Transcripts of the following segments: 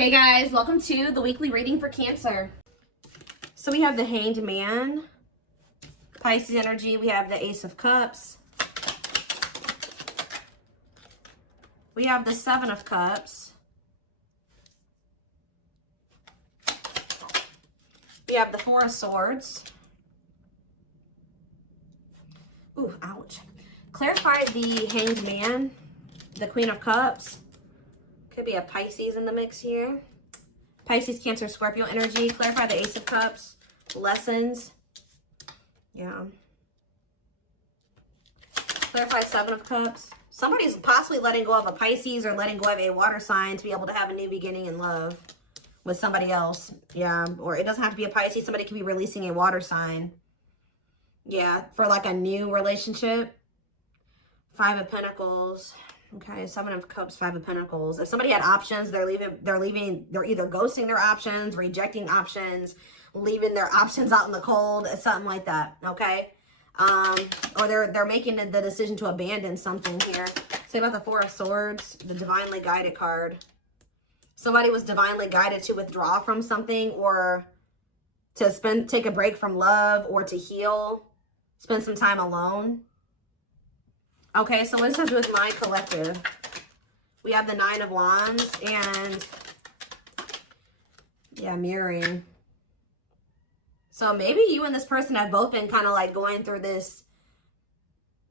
Hey guys, welcome to the weekly reading for Cancer. So we have the Hanged Man, Pisces energy. We have the Ace of Cups. We have the Seven of Cups. We have the Four of Swords. Ooh, ouch. Clarify the Hanged Man, the Queen of Cups. Could be a Pisces in the mix here. Pisces, Cancer, Scorpio energy. Clarify the Ace of Cups. Lessons. Yeah. Clarify Seven of Cups. Somebody's possibly letting go of a Pisces or letting go of a water sign to be able to have a new beginning in love with somebody else. Yeah. Or it doesn't have to be a Pisces. Somebody could be releasing a water sign. Yeah. For like a new relationship. Five of Pentacles. Okay, Seven of Cups, Five of Pentacles. If somebody had options, they're either ghosting their options, rejecting options, leaving their options out in the cold, something like that, okay? Or they're making the decision to abandon something here. Say about the Four of Swords, the Divinely Guided card. Somebody was divinely guided to withdraw from something or to take a break from love or to heal, spend some time alone. Okay, so what does this have to do with my collective? We have the Nine of Wands and, yeah, mirroring. So maybe you and this person have both been kind of like going through this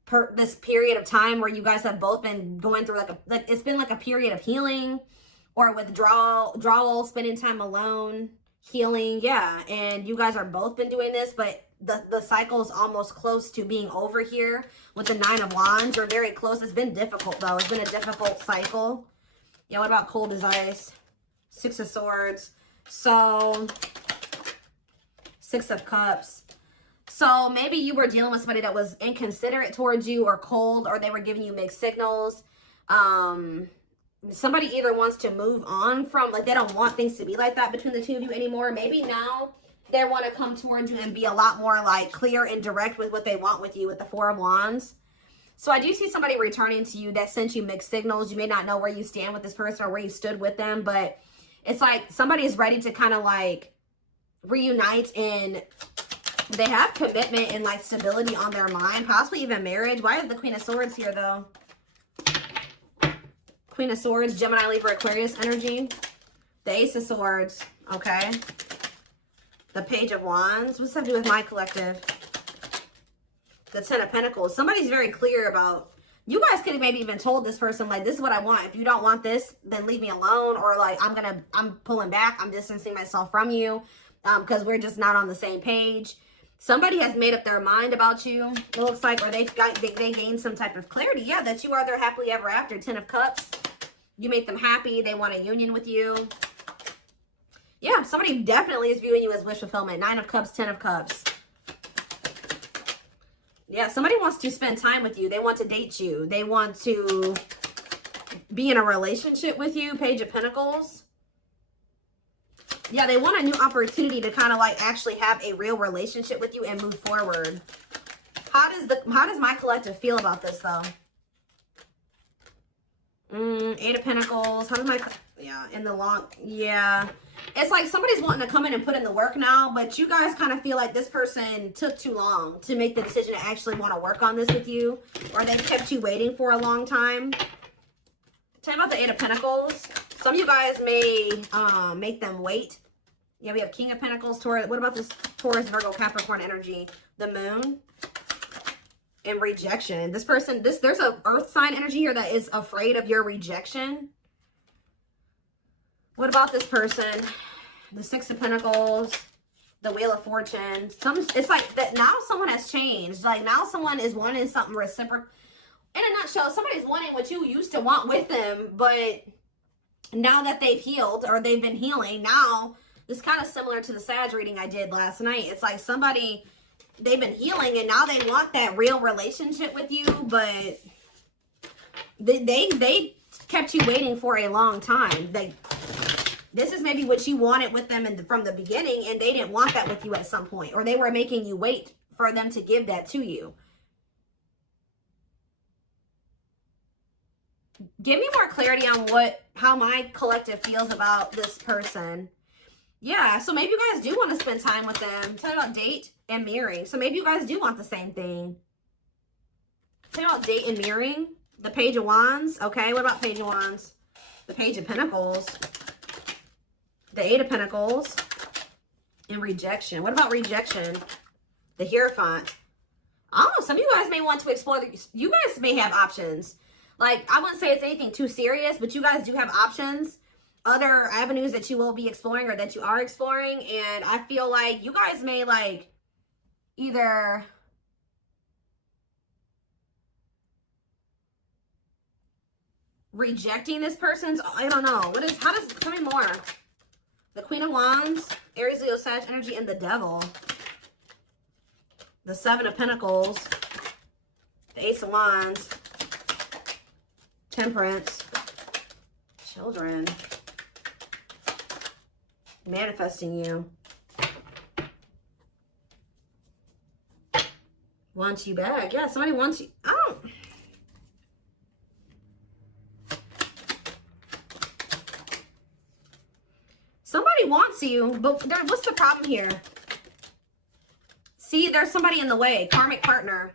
period of time where you guys have both been going through like it's been like a period of healing or withdrawal, spending time alone, healing, yeah. And you guys are both been doing this, but the cycle is almost close to being over here with the Nine of Wands. You're very close. It's been difficult though. It's been a difficult cycle. Yeah, what about cold as ice? Six of Swords. So, Six of Cups. So maybe you were dealing with somebody that was inconsiderate towards you or cold, or they were giving you mixed signals. Somebody either wants to move on from, like they don't want things to be like that between the two of you anymore. Maybe now they want to come towards you and be a lot more like clear and direct with what they want with you with the Four of Wands. So I do see somebody returning to you that sent you mixed signals. You may not know where you stand with this person or where you stood with them, but it's like somebody is ready to kind of like reunite, and they have commitment and like stability on their mind, possibly even marriage. Why is the Queen of Swords here though? Queen of Swords, Gemini, Libra, Aquarius energy. The Ace of Swords, okay. The Page of Wands. What's that to do with my collective? The Ten of Pentacles. Somebody's very clear about, you guys could have maybe even told this person, like, this is what I want. If you don't want this, then leave me alone. Or like, I'm pulling back. I'm distancing myself from you because we're just not on the same page. Somebody has made up their mind about you, it looks like, or they gained some type of clarity. Yeah, that you are their happily ever after. Ten of Cups. You make them happy. They want a union with you. Yeah, somebody definitely is viewing you as wish fulfillment. Nine of Cups, Ten of Cups. Yeah, somebody wants to spend time with you. They want to date you. They want to be in a relationship with you. Page of Pentacles. Yeah, they want a new opportunity to kind of like actually have a real relationship with you and move forward. How does my collective feel about this though? Eight of Pentacles. How does my, yeah, in the long, yeah. It's like somebody's wanting to come in and put in the work now, but you guys kind of feel like this person took too long to make the decision to actually want to work on this with you, or they kept you waiting for a long time. Tell me about the Eight of Pentacles. Some of you guys may make them wait. Yeah, we have King of Pentacles, Taurus. What about this Taurus, Virgo, Capricorn energy? The Moon. And rejection. This person, there's a earth sign energy here that is afraid of your rejection. What about this person? The Six of Pentacles, the Wheel of Fortune. It's like that now someone has changed. Like now someone is wanting something reciprocal. In a nutshell, somebody's wanting what you used to want with them, but now that they've healed or they've been healing, now it's kind of similar to the Sag reading I did last night. It's like somebody, they've been healing and now they want that real relationship with you, but they kept you waiting for a long time. This is maybe what you wanted with them from the beginning, and they didn't want that with you at some point, or they were making you wait for them to give that to you. Give me more clarity on how my collective feels about this person. Yeah, so maybe you guys do want to spend time with them. Tell me about date and mirroring. So maybe you guys do want the same thing. Tell me about date and mirroring. The Page of Wands. Okay, what about Page of Wands? The Page of Pentacles. The Eight of Pentacles. And rejection. What about rejection? The Hierophant. Oh, some of you guys may want to explore. You guys may have options. Like, I wouldn't say it's anything too serious, but you guys do have options. Other avenues that you will be exploring or that you are exploring. And I feel like you guys may, like, either rejecting this person's, I don't know. How does, tell me more. The Queen of Wands, Aries, Leo, Sag energy, and the Devil. The Seven of Pentacles, the Ace of Wands, Temperance, Children, manifesting you, wants you back. Yeah, somebody wants you. I don't. Somebody wants you, but what's the problem here? See, there's somebody in the way. Karmic partner.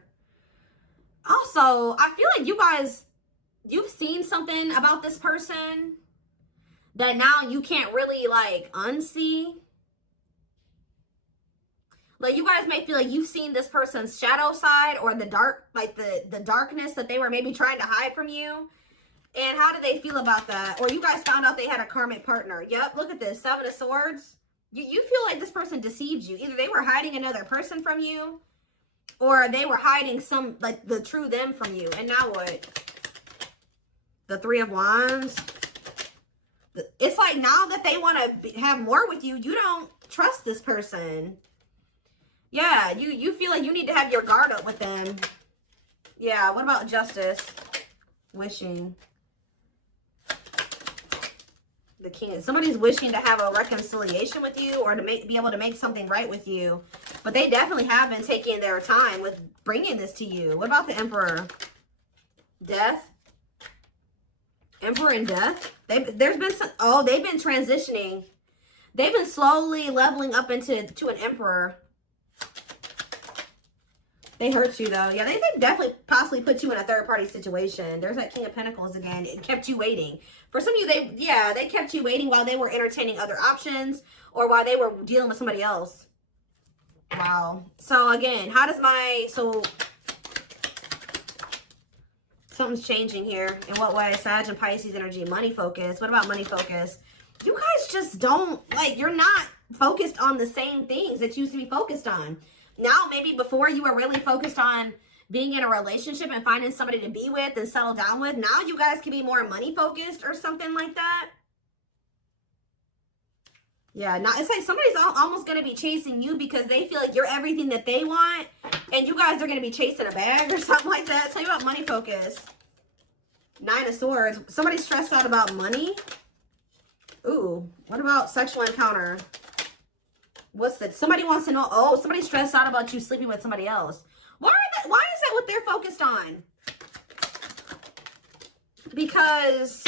Also, I feel like you guys, you've seen something about this person that now you can't really, like, unsee. Like, you guys may feel like you've seen this person's shadow side or the dark, like the darkness that they were maybe trying to hide from you. And how do they feel about that? Or you guys found out they had a karmic partner. Yep, look at this. Seven of Swords. You feel like this person deceived you. Either they were hiding another person from you, or they were hiding some, like, the true them from you. And now what? The Three of Wands. It's like now that they want to have more with you, you don't trust this person. Yeah, you feel like you need to have your guard up with them. Yeah, what about Justice? Wishing. The King. Somebody's wishing to have a reconciliation with you or to be able to make something right with you. But they definitely have been taking their time with bringing this to you. What about the Emperor? Death. Emperor and Death. There's been some, they've been transitioning. They've been slowly leveling up to an Emperor. They hurt you, though. Yeah, they definitely possibly put you in a third-party situation. There's that King of Pentacles again. It kept you waiting. For some of you, they kept you waiting while they were entertaining other options or while they were dealing with somebody else. Wow. So, again, how does something's changing here. In what way? Sag and Pisces energy. Money focus. What about money focus? You guys just don't, like, you're not focused on the same things that you used to be focused on. Now, maybe before you were really focused on being in a relationship and finding somebody to be with and settle down with. Now you guys can be more money focused or something like that. Yeah, now it's like somebody's almost going to be chasing you because they feel like you're everything that they want. And you guys are going to be chasing a bag or something like that. Tell you about money focus. Nine of Swords. Somebody's stressed out about money. Ooh, what about sexual encounter? What's that? Somebody wants to know. Oh, somebody's stressed out about you sleeping with somebody else. Why is that what they're focused on? Because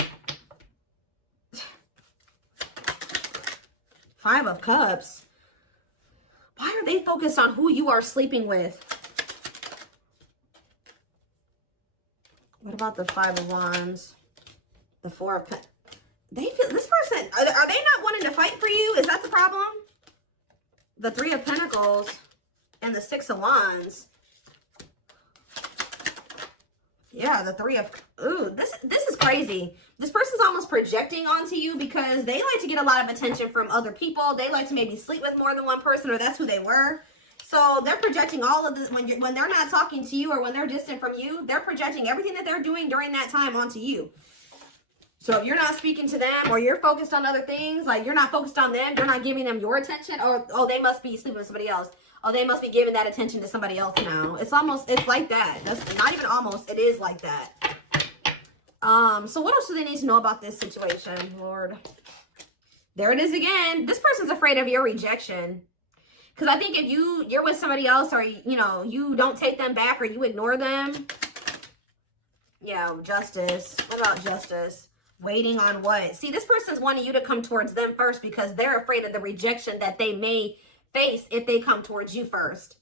Five of Cups. Why are they focused on who you are sleeping with? What about the Five of Wands? The Four of Pentacles. They feel this person. Are they not wanting to fight for you? Is that the problem? The Three of Pentacles and the Six of Wands. Yeah, the Three of... Ooh, this is crazy. This person's almost projecting onto you because they like to get a lot of attention from other people. They like to maybe sleep with more than one person, or that's who they were. So they're projecting all of this when they're not talking to you or when they're distant from you. They're projecting everything that they're doing during that time onto you. So if you're not speaking to them or you're focused on other things, like you're not focused on them, you're not giving them your attention, or, oh, they must be sleeping with somebody else. Oh, they must be giving that attention to somebody else now. It's like that. That's not even almost, it is like that. So what else do they need to know about this situation, Lord? There it is again. This person's afraid of your rejection. Because I think if you're with somebody else or, you know, you don't take them back or you ignore them, Yeah, justice. What about justice? Waiting on what? See, this person's wanting you to come towards them first because they're afraid of the rejection that they may face if they come towards you first.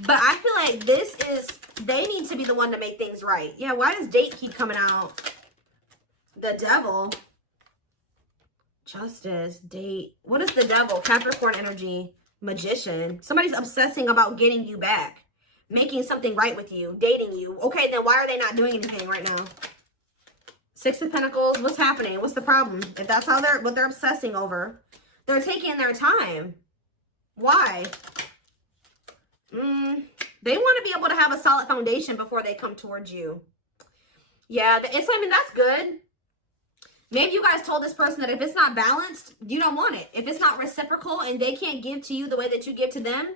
But I feel like this is, they need to be the one to make things right. Yeah, why does date keep coming out? The devil. Justice, date. What is the devil? Capricorn energy. Magician. Somebody's obsessing about getting you back. Making something right with you. Dating you. Okay, then why are they not doing anything right now? Six of Pentacles. What's happening? What's the problem? If that's how what they're obsessing over. They're taking their time. Why? They want to be able to have a solid foundation before they come towards you. Yeah, I mean, that's good. Maybe you guys told this person that if it's not balanced, you don't want it. If it's not reciprocal and they can't give to you the way that you give to them,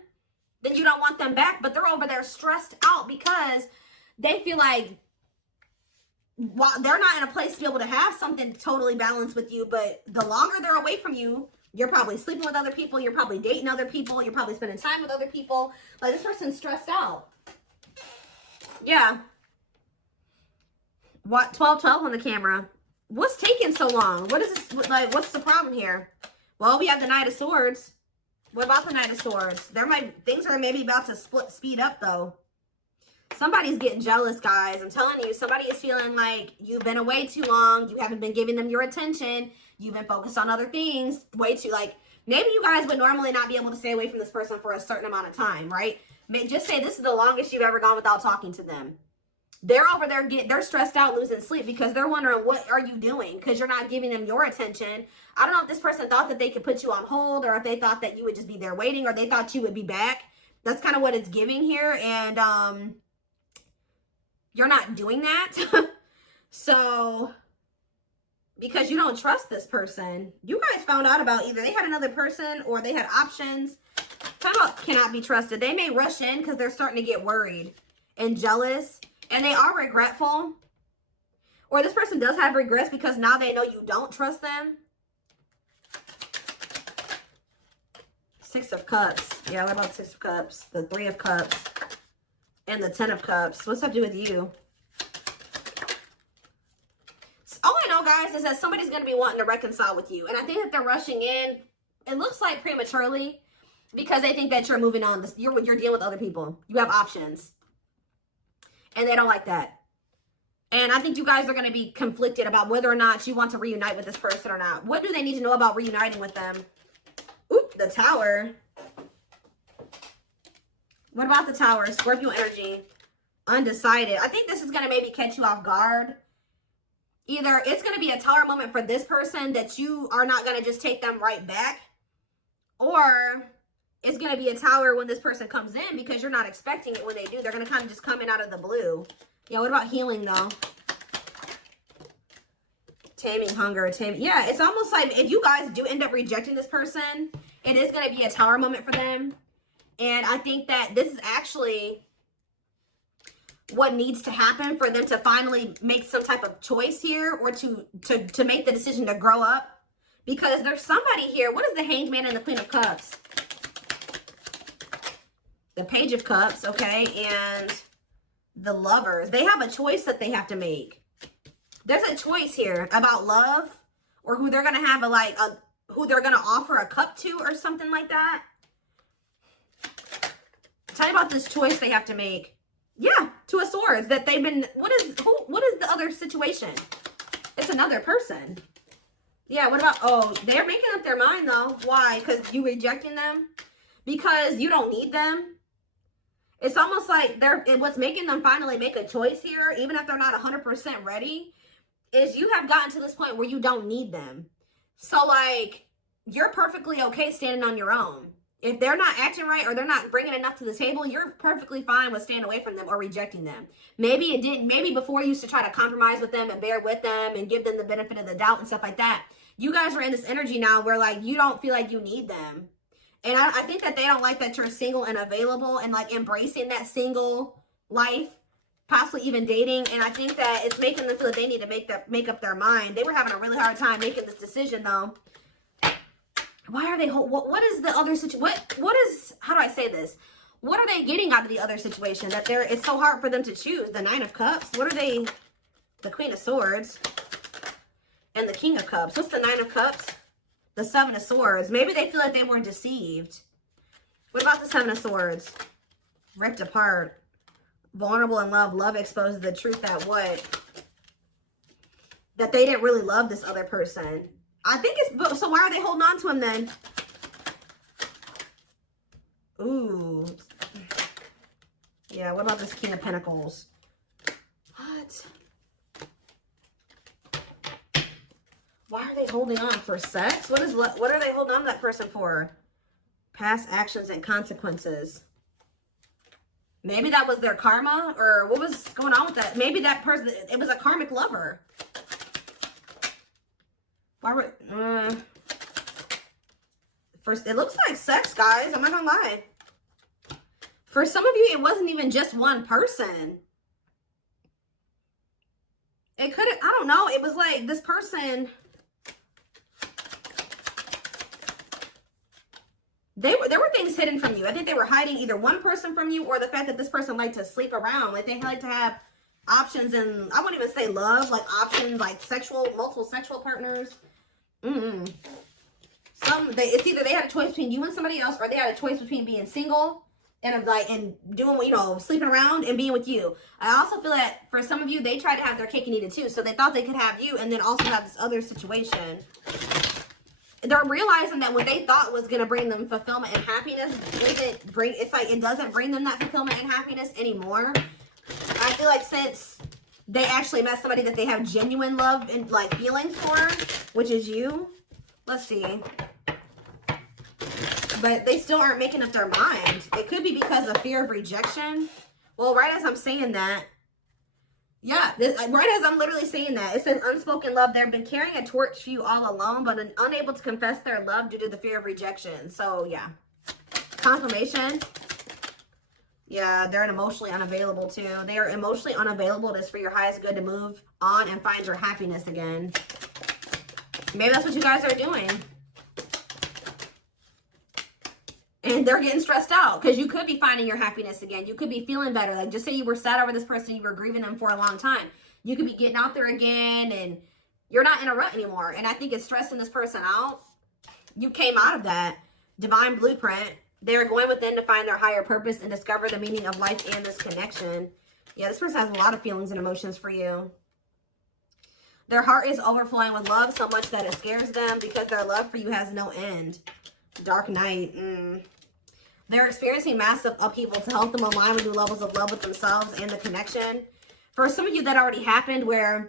then you don't want them back. But they're over there stressed out because they feel like while they're not in a place to be able to have something totally balanced with you, but the longer they're away from you, you're probably sleeping with other people, you're probably dating other people, you're probably spending time with other people. Like, this person's stressed out. Yeah. What? 12-12 on the camera. What's taking so long? What is this? Like, what's the problem here? Well, we have the Knight of Swords. What about the Knight of Swords? Things are maybe about to speed up, though. Somebody's getting jealous, guys. I'm telling you, somebody is feeling like you've been away too long. You haven't been giving them your attention. You've been focused on other things. Maybe you guys would normally not be able to stay away from this person for a certain amount of time, right? Just say this is the longest you've ever gone without talking to them. They're over there, they're stressed out, losing sleep because they're wondering, what are you doing? Because you're not giving them your attention. I don't know if this person thought that they could put you on hold, or if they thought that you would just be there waiting, or they thought you would be back. That's kind of what it's giving here. And you're not doing that. So, because you don't trust this person. You guys found out about either they had another person or they had options. Talk about cannot be trusted. They may rush in because they're starting to get worried and jealous. And they are regretful. Or this person does have regrets because now they know you don't trust them. Six of Cups. Yeah, what about the Six of Cups? The Three of Cups. And the Ten of Cups. What's that do with you? All I know, guys, is that somebody's going to be wanting to reconcile with you. And I think that they're rushing in. It looks like prematurely. Because they think that you're moving on. You're dealing with other people. You have options. And they don't like that. And I think you guys are going to be conflicted about whether or not you want to reunite with this person or not. What do they need to know about reuniting with them? Oop, the Tower. What about the Tower? Scorpio energy. Undecided. I think this is going to maybe catch you off guard. Either it's going to be a Tower moment for this person that you are not going to just take them right back. Or it's going to be a Tower when this person comes in because you're not expecting it when they do. They're going to kind of just come in out of the blue. Yeah, what about healing, though? Taming hunger. Yeah, it's almost like if you guys do end up rejecting this person, it is going to be a Tower moment for them. And I think that this is actually what needs to happen for them to finally make some type of choice here, or to make the decision to grow up. Because there's somebody here. What is the Hanged Man and the Queen of Cups? The Page of Cups, okay, and the Lovers. They have a choice that they have to make. There's a choice here about love, or who they're going to have who they're going to offer a cup to, or something like that. Tell me about this choice they have to make. Yeah, Two of Swords. That they've been, what is the other situation? It's another person. Yeah, what about, oh, they're making up their mind, though. Why? Because you rejecting them? Because you don't need them? It's almost like what's making them finally make a choice here, even if they're not 100% ready, is you have gotten to this point where you don't need them. So, like, you're perfectly okay standing on your own. If they're not acting right or they're not bringing enough to the table, you're perfectly fine with staying away from them or rejecting them. Maybe before you used to try to compromise with them and bear with them and give them the benefit of the doubt and stuff like that. You guys are in this energy now where, like, you don't feel like you need them. And I think that they don't like that you're single and available and, like, embracing that single life, possibly even dating. And I think that it's making them feel that they need to make up their mind. They were having a really hard time making this decision, though. Why are they, what is the other situation? What is, how do I say this? What are they getting out of the other situation that it's so hard for them to choose? The Nine of Cups? What are they the Queen of Swords, and the King of Cups. What's the Nine of Cups? The Seven of Swords. Maybe they feel like they were deceived. What about the Seven of Swords? Ripped apart. Vulnerable in love. Love exposes the truth that what? That they didn't really love this other person. I think it's... So why are they holding on to him then? Ooh. Yeah, what about this King of Pentacles? What? Why are they holding on? For sex? What are they holding on to that person for? Past actions and consequences. Maybe that was their karma, or what was going on with that? Maybe that person, it was a karmic lover. Why would, first, it looks like sex, guys. I'm not gonna lie. For some of you, it wasn't even just one person. It could have, I don't know. It was like this person. There were things hidden from you. I think they were hiding either one person from you or the fact that this person liked to sleep around. Like they like to have options, and I won't even say love, like options, like multiple sexual partners. It's either they had a choice between you and somebody else, or they had a choice between being single and doing, you know, sleeping around and being with you. I also feel that for some of you, they tried to have their cake and eat it too. So they thought they could have you and then also have this other situation. They're realizing that what they thought was going to bring them fulfillment and happiness it doesn't bring them that fulfillment and happiness anymore. I feel like since they actually met somebody that they have genuine love and like feelings for, which is you. Let's see. But they still aren't making up their mind. It could be because of fear of rejection. Well, right as I'm saying that, yeah, right as I'm literally saying that, it says unspoken love. They've been carrying a torch for you all alone, but unable to confess their love due to the fear of rejection. So, yeah. Confirmation. Yeah, they're emotionally unavailable, too. They are emotionally unavailable. It's for your highest good to move on and find your happiness again. Maybe that's what you guys are doing. And they're getting stressed out because you could be finding your happiness again. You could be feeling better. Like, just say you were sad over this person, you were grieving them for a long time. You could be getting out there again and you're not in a rut anymore. And I think it's stressing this person out. You came out of that divine blueprint. They're going within to find their higher purpose and discover the meaning of life and this connection. Yeah, this person has a lot of feelings and emotions for you. Their heart is overflowing with love so much that it scares them because their love for you has no end. Dark Knight. They're experiencing massive upheaval to help them align with new levels of love with themselves and the connection. For some of you, that already happened where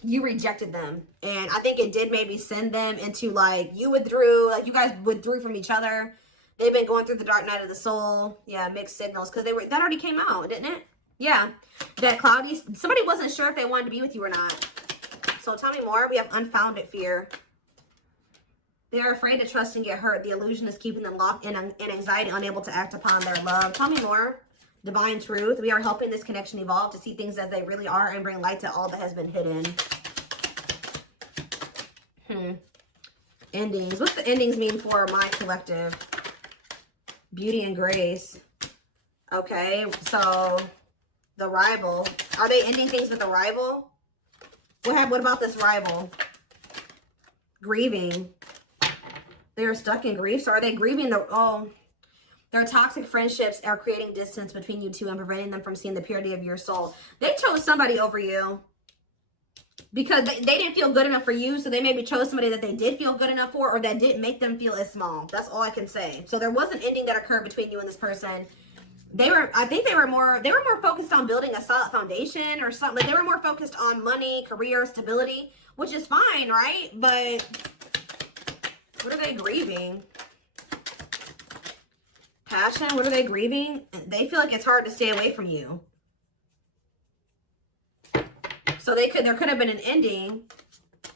you rejected them. And I think it did maybe send them into like, you withdrew, like you guys withdrew from each other. They've been going through the dark night of the soul. Yeah, mixed signals. Because that already came out, didn't it? Yeah. That cloudy, somebody wasn't sure if they wanted to be with you or not. So tell me more. We have unfounded fear. They're afraid to trust and get hurt. The illusion is keeping them locked in anxiety, unable to act upon their love. Tell me more. Divine truth. We are helping this connection evolve to see things as they really are and bring light to all that has been hidden. Endings. What's the endings mean for my collective? Beauty and grace. Okay, so the rival. Are they ending things with the rival? What about this rival? Grieving. They're stuck in grief. So are they grieving their toxic friendships are creating distance between you two and preventing them from seeing the purity of your soul. They chose somebody over you because they didn't feel good enough for you. So they maybe chose somebody that they did feel good enough for, or that didn't make them feel as small. That's all I can say. So there was an ending that occurred between you and this person. I think they were more focused on building a solid foundation or something. Like they were more focused on money, career, stability, which is fine, right? But what are they grieving? Passion. What are they grieving? They feel like it's hard to stay away from you. So there could have been an ending,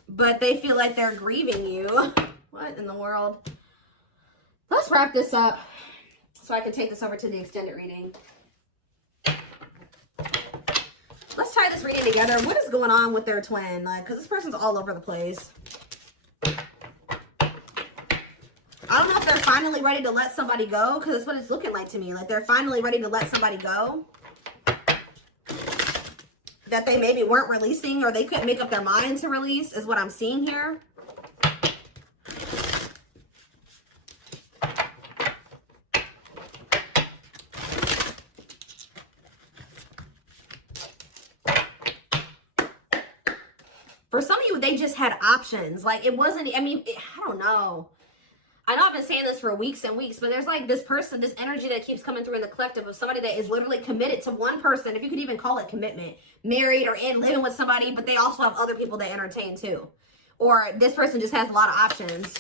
but they feel like they're grieving you. What in the world? Let's wrap this up so I can take this over to the extended reading. Let's tie this reading together. What is going on with their twin? Like, because this person's all over the place. I don't know if they're finally ready to let somebody go, because that's what it's looking like to me. Like they're finally ready to let somebody go. that they maybe weren't releasing or they couldn't make up their mind to release is what I'm seeing here. For some of you, they just had options. Like, it wasn't, I mean, I don't know. I know I've been saying this for weeks and weeks, but there's like this person, this energy that keeps coming through in the collective of somebody that is literally committed to one person, if you could even call it commitment, married or in living with somebody, but they also have other people they entertain too. Or this person just has a lot of options.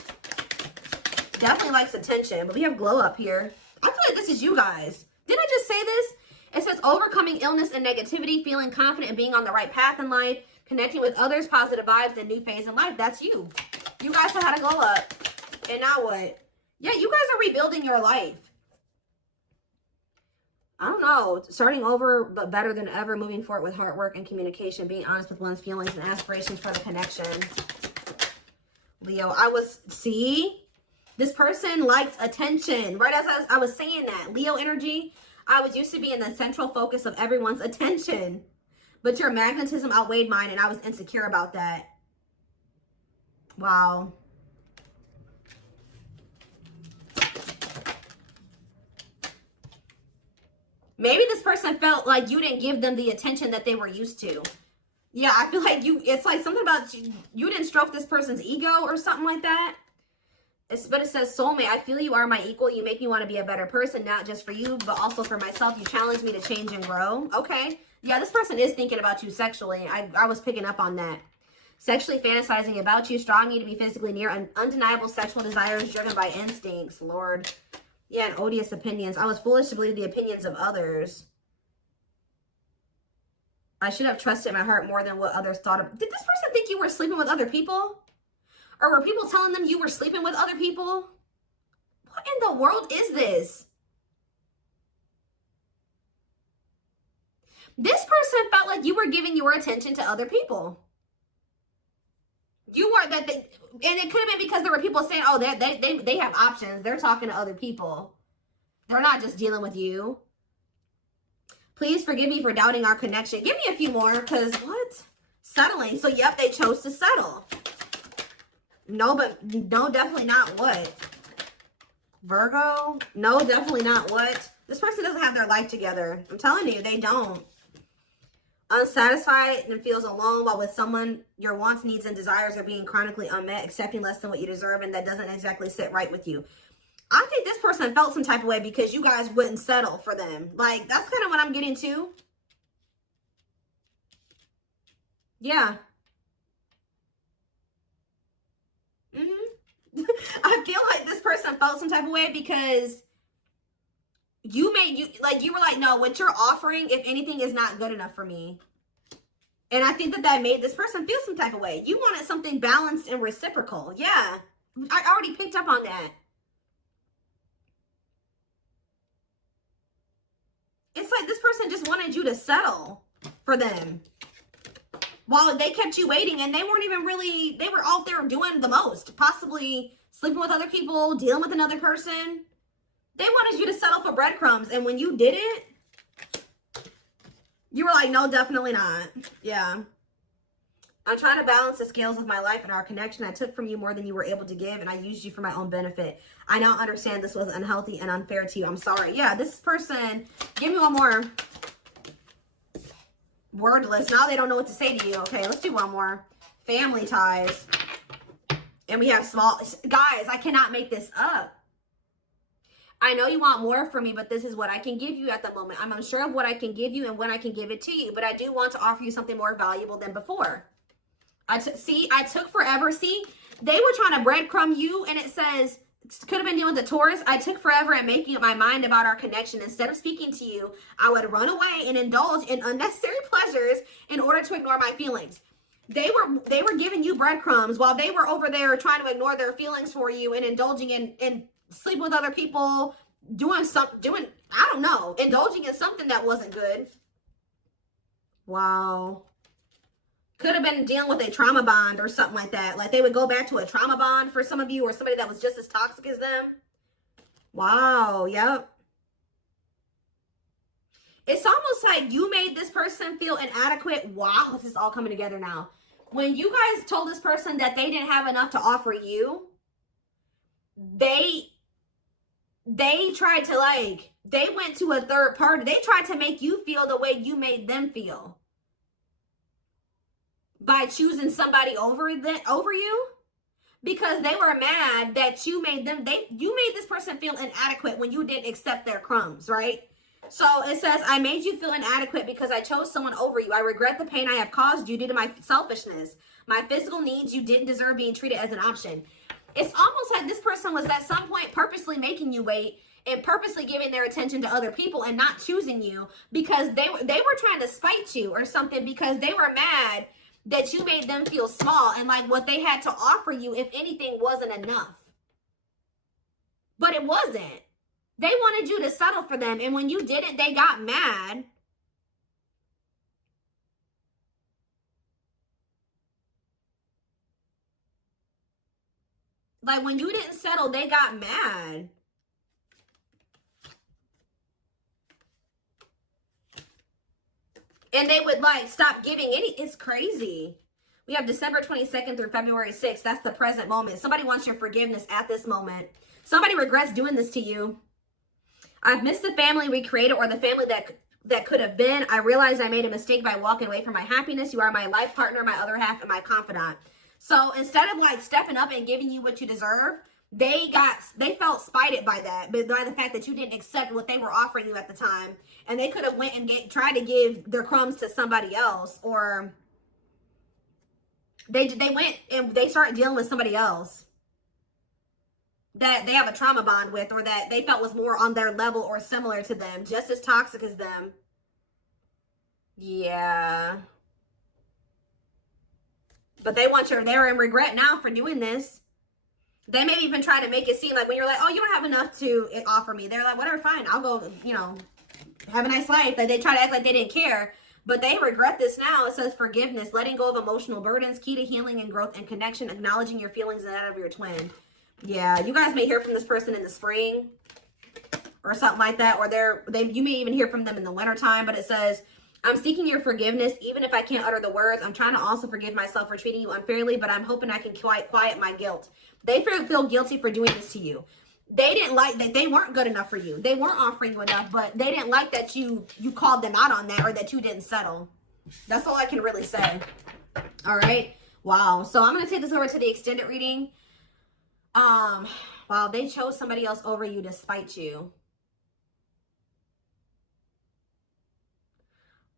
Definitely likes attention, but we have glow up here. I feel like this is you guys. Didn't I just say this? It says overcoming illness and negativity, feeling confident and being on the right path in life, connecting with others, positive vibes, and new phase in life. That's you. You guys know how to glow up. And now what? Yeah, you guys are rebuilding your life. I don't know. Starting over, but better than ever. Moving forward with hard work and communication. Being honest with one's feelings and aspirations for the connection. Leo, see? This person likes attention. Right as I was saying that. Leo energy. I was used to be in the central focus of everyone's attention. But your magnetism outweighed mine and I was insecure about that. Wow. Maybe this person felt like you didn't give them the attention that they were used to. Yeah, I feel like it's like something about you didn't stroke this person's ego or something like that. But it says, soulmate, I feel you are my equal. You make me want to be a better person, not just for you, but also for myself. You challenge me to change and grow. Okay. Yeah, this person is thinking about you sexually. I was picking up on that. Sexually fantasizing about you, strong need to be physically near, undeniable sexual desires driven by instincts. Lord. Yeah, and odious opinions. I was foolish to believe the opinions of others. I should have trusted my heart more than what others thought of. Did this person think you were sleeping with other people? Or were people telling them you were sleeping with other people? What in the world is this? This person felt like you were giving your attention to other people. You weren't and it could have been because there were people saying, oh, they have options. They're talking to other people. They're not just dealing with you. Please forgive me for doubting our connection. Give me a few more, because what? Settling. So, yep, they chose to settle. No, but no, definitely not what? Virgo? No, definitely not what? This person doesn't have their life together. I'm telling you, they don't. Unsatisfied and feels alone while with someone, your wants, needs, and desires are being chronically unmet, accepting less than what you deserve, and that doesn't exactly sit right with you. I think this person felt some type of way because you guys wouldn't settle for them. Like, that's kind of what I'm getting to. Yeah. I feel like this person felt some type of way because you were like, no, what you're offering, if anything, is not good enough for me. And I think that made this person feel some type of way. You wanted something balanced and reciprocal. Yeah. I already picked up on that. It's like this person just wanted you to settle for them. While they kept you waiting and they weren't even really, they were out there doing the most. Possibly sleeping with other people, dealing with another person. They wanted you to settle for breadcrumbs. And when you didn't, you were like, no, definitely not. Yeah. I'm trying to balance the scales of my life and our connection. I took from you more than you were able to give, and I used you for my own benefit. I now understand this was unhealthy and unfair to you. I'm sorry. Yeah, this person, give me one more. Wordless. Now they don't know what to say to you. Okay, let's do one more. Family ties. And we have small... Guys, I cannot make this up. I know you want more from me, but this is what I can give you at the moment. I'm unsure of what I can give you and when I can give it to you, but I do want to offer you something more valuable than before. I took forever. See, they were trying to breadcrumb you, and it says, could have been dealing with the Taurus. I took forever at making up my mind about our connection. Instead of speaking to you, I would run away and indulge in unnecessary pleasures in order to ignore my feelings. They were giving you breadcrumbs while they were over there trying to ignore their feelings for you and indulging in sleeping with other people, I don't know, indulging in something that wasn't good. Wow. Could have been dealing with a trauma bond or something like that. Like they would go back to a trauma bond for some of you, or somebody that was just as toxic as them. Wow. Yep. It's almost like you made this person feel inadequate. Wow, this is all coming together now. When you guys told this person that they didn't have enough to offer you, they tried to, like, they went to a third party. They tried to make you feel the way you made them feel by choosing somebody over you, because they were mad that you made them, you made this person feel inadequate when you didn't accept their crumbs, right? So it says, I made you feel inadequate because I chose someone over you. I regret the pain I have caused you due to my selfishness. My physical needs, you didn't deserve being treated as an option. It's almost like this person was at some point purposely making you wait and purposely giving their attention to other people and not choosing you because they were trying to spite you or something, because they were mad that you made them feel small and like what they had to offer you, if anything, wasn't enough. But it wasn't. They wanted you to settle for them, and when you didn't, they got mad. Like, when you didn't settle, they got mad. And they would, like, stop giving any. It's crazy. We have December 22nd through February 6th. That's the present moment. Somebody wants your forgiveness at this moment. Somebody regrets doing this to you. I've missed the family we created, or the family that could have been. I realized I made a mistake by walking away from my happiness. You are my life partner, my other half, and my confidant. So instead of, like, stepping up and giving you what you deserve, they felt spited by that, but by the fact that you didn't accept what they were offering you at the time. And they could have went and tried to give their crumbs to somebody else, or they went and they started dealing with somebody else that they have a trauma bond with, or that they felt was more on their level or similar to them, just as toxic as them. Yeah. But they're in regret now for doing this. They may even try to make it seem like when you're like, oh, you don't have enough to offer me. They're like, whatever, fine. I'll go, you know, have a nice life. Like, they try to act like they didn't care. But they regret this now. It says forgiveness, letting go of emotional burdens, key to healing and growth and connection, acknowledging your feelings and that of your twin. Yeah, you guys may hear from this person in the spring or something like that. Or you may even hear from them in the wintertime. But it says, I'm seeking your forgiveness, even if I can't utter the words. I'm trying to also forgive myself for treating you unfairly, but I'm hoping I can quiet my guilt. They feel guilty for doing this to you. They didn't like that. They weren't good enough for you. They weren't offering you enough, but they didn't like that you called them out on that, or that you didn't settle. That's all I can really say. All right. Wow. So I'm going to take this over to the extended reading. Wow, they chose somebody else over you to spite you.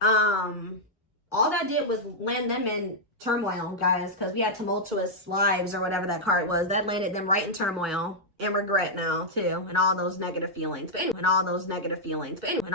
All that did was land them in turmoil, guys, because we had tumultuous lives, or whatever that card was. That landed them right in turmoil and regret now too, and all those negative feelings. But anyway,